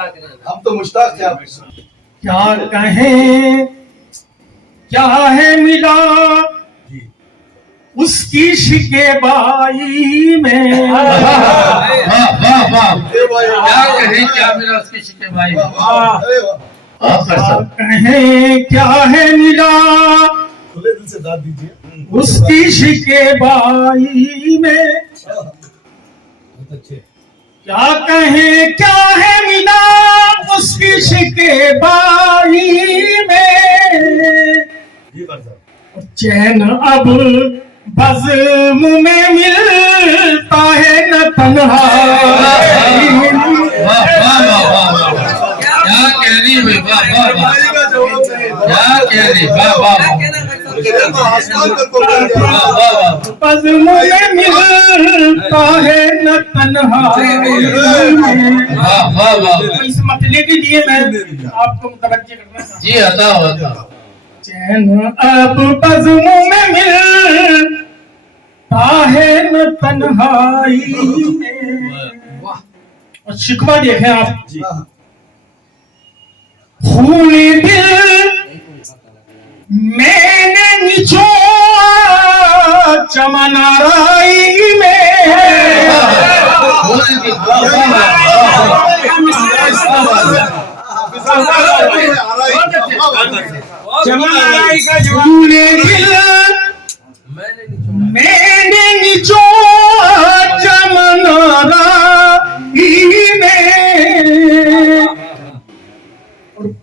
हम तो मुश्ताक थे आपसे। क्या कहें क्या है मिला उसकी शिकेबाई में। वाह वाह वाह, क्या कहें क्या मिला उसकी शिकेबाई में। क्या कहें क्या है मिला खुले दिल से दाद दीजिए। उसकी शिकेबाई में। बहुत अच्छे। क्या कहें क्या है मिला उसकी शिकेबाई में। चैन अब बज़्म में मिलता है न तन्हाई। क्या कह रही है, वाह वाह वाह, क्या कह रही, वाह वाह बज़्म में मिलता है न तन्हाई। वाह वाह वाह। इस मसले के लिए मैं आपको मुतवज्जो करना चाहता हूं। जी अता होता। चैन अब बज़्म में मिलता है न तन्हाई में। और शिकवा देखें आप। खूनी दिल मैंने निचोड़ा चमनाराई में। खूनी दिल मैंने निचोड़ा चमनाराई में।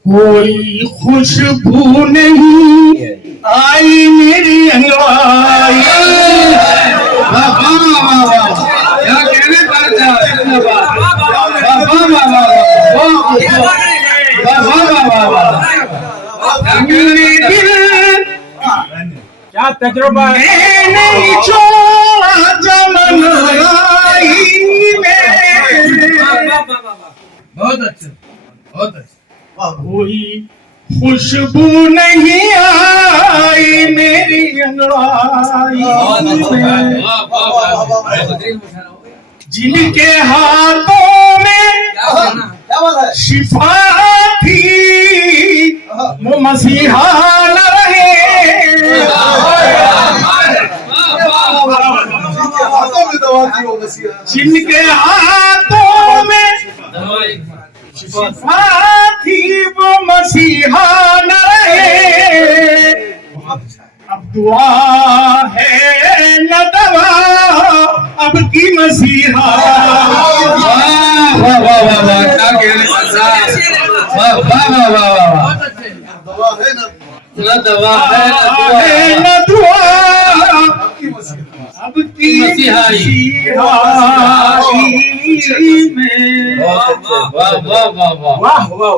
कोई खुशबू नहीं आई मेरी अंगवाई। क्या कहने क्या तजुर्बा मैंने निचोड़ा जमनाई में। बहुत अच्छा बहुत अच्छा। कोई खुशबू नहीं आई मेरी अंगड़ाई में। जिनके हाथों में शिफा थी वो मसीहा न रहे। जिनके हाथों में शिफा थी वो मसीहा न रहे। अब दुआ है न दवा अब की मसीहा। वाह वाह वाह वाह, क्या कहने वाह वाह वाह वाह वाह। दवा है न दवा है न दुआ अब की मसीहाई में। वाह वाह वाह वाह वाह वाह।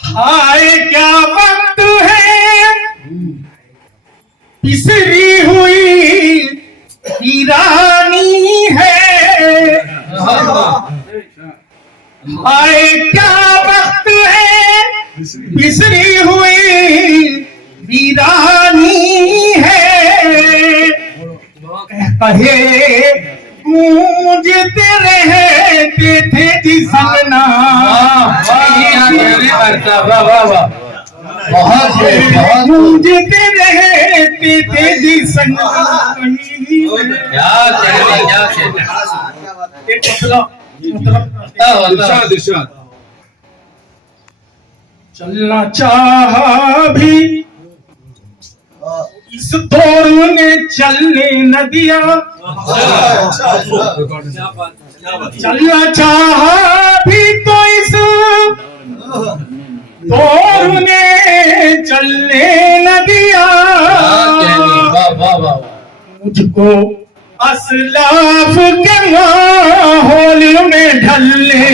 हाय क्या वक्त है पिसरी हुई वीरानी है। हाय क्या वक्त है पिसरी हुई वीरानी है। कहे गूंजते रहते थे जिसना। वाह वाह वाह, बहुत बहुत गूंजते रहते थे जिसना। क्या कहने क्या कहने। एक मतलब इरशाद। चलना चाहा भी इस दौर ने चलने न दिया। चलना चाहा भी तो इस दौर ने चलने न दिया। वाह वाह वाह। मुझको असलाफ के माहौल में ढलने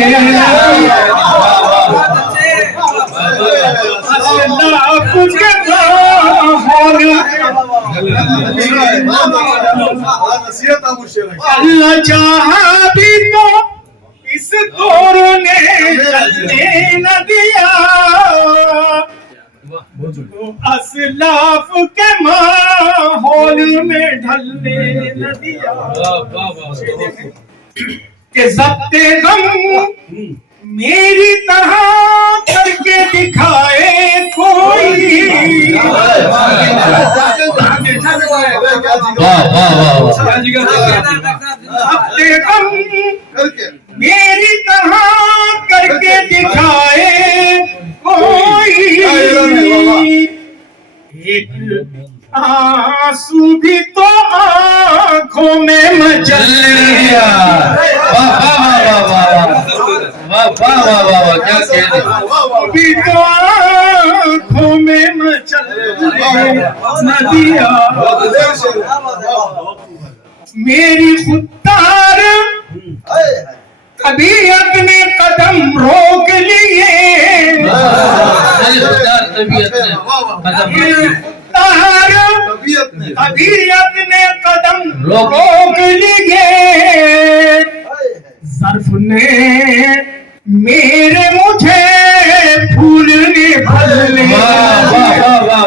असलाफ के माहौल अल्लाह चाहा भी तो इस दौर ने चलने न दिया। असलाफ के माहौल में ढलने न दिया। के ज़ब्ते गम मेरी तरह करके दिखाए कोई। वाह वाह वाह वाह अपने गम करके मेरी तरह करके दिखाए कोई। एक आंसू भी तो आंखों में मचल गया। वाह वाह वाह वाह वाह वाह वाह वाह वाह वाह क्या कहने भी तो आंखों में मचल नदिया। मेरी खुदार तबीयत ने कदम रोक लिए। तबीयत ने कदम तबीयत ने कदम रोक रोक लिए। ज़र्फ़ ने मेरे मुझे फूलने भरने वाह वाह वाह वाह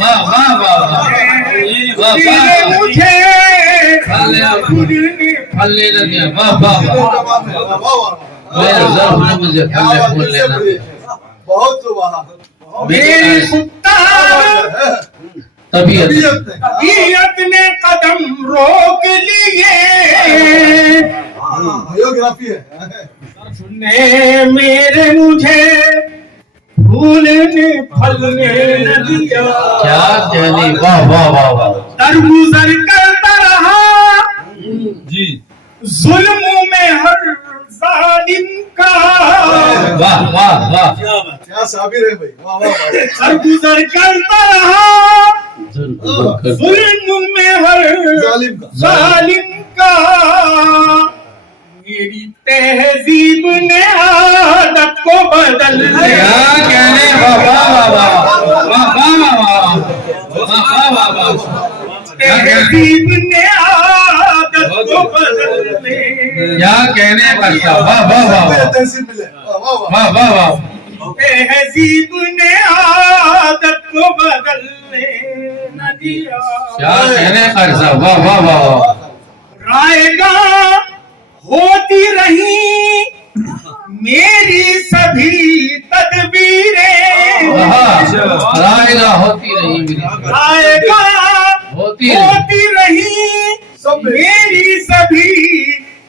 वाह वाह वाह वाह मेरे मुझे फलने न दिया। वाह वाह वाह मेरे ज़र्फ़ ने मुझे फलने फूलने न दिया। बहुत वाह मेरी खुदार तबीयत तबीयत ने कदम रोक लिए। बायोग्राफी है ने मेरे मुझे फूलने फलने न दिया। क्या कहने वाह वाह वाह वाह दरगुजर करता रहा जी जुल्म में हर जालिम का। वाह वाह वाह क्या साबिर है भाई वाह वाह वाह दरगुजर करता रहा जुल्म में हर जालिम का जालिम का। मेरी तहजीब ने आदत को बदल क्या दिया। कहने वाह वाह वाह वाह वाह वाह वाह वाह वाह तहजीब ने आदत को बदल दे। क्या कहने का वाह वाह वाह तहसील मिले वाह वाह वाह वाह वाह तहजीब ने आदत को बदलने न दिया। क्या कहने का वाह वाह वाह रायगा होती रही मेरी सभी तदबीरें। रायगा होती रही मेरी रायगा होती होती रही मेरी सभी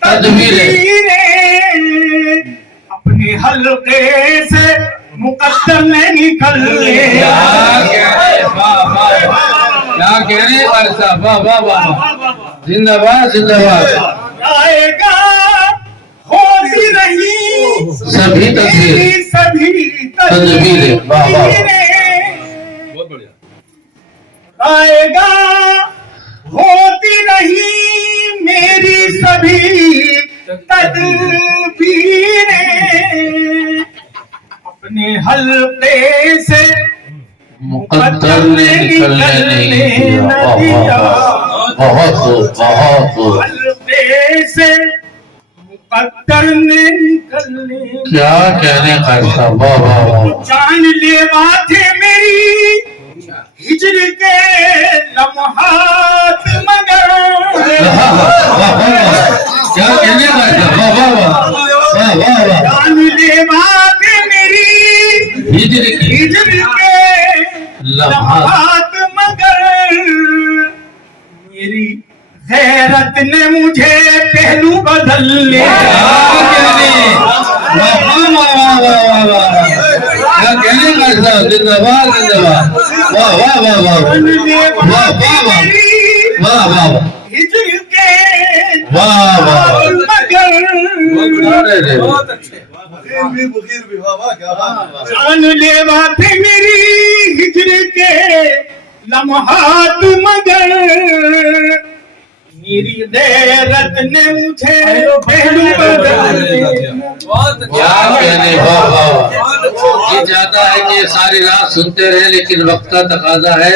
तदबीरें। अपने हल्के से मुकद्दर में निकलने। क्या कहने वाह वाह क्या कहने का वाह वाह वाह जिंदाबाद जिंदाबाद आएगा होती रही सभी तस्वीरें मेरी सभी तदबीरें वाह वाह बहुत बढ़िया। आएगा होती रही मेरी सभी तदबीरें। अपने हल्के से मुकद्दर ने निकलने नहीं दिया। बहुत बहुत हल्के से मुकद्दर ने निकलने। क्या कहने का वाह वाह वाह जान लेवा थे मेरी हिजर के लम्हात मगर। क्या कहने का वाह वाह वाह वाह वाह वाह जान लेवा थे मेरी हिजर की हिजर के लम्हात लम्हात मगर। मेरी गैरत ने मुझे पहलू बदल लिया। क्या कहने का जिंदाबाद जिंदाबाद वाह वाह वाह वाह वाह वाह वाह वाह हिजर के वाह वाह मगर। बगीर भी वाह वाह क्या बात है जान लेवा थे मेरी हिजर के लम्हात मगर। मेरी गैरत ने मुझे पहलू बदल दिया। क्या कहने वाह वाह ये चाहता है कि ये सारी रात सुनते रहे लेकिन वक्त का तकाजा है।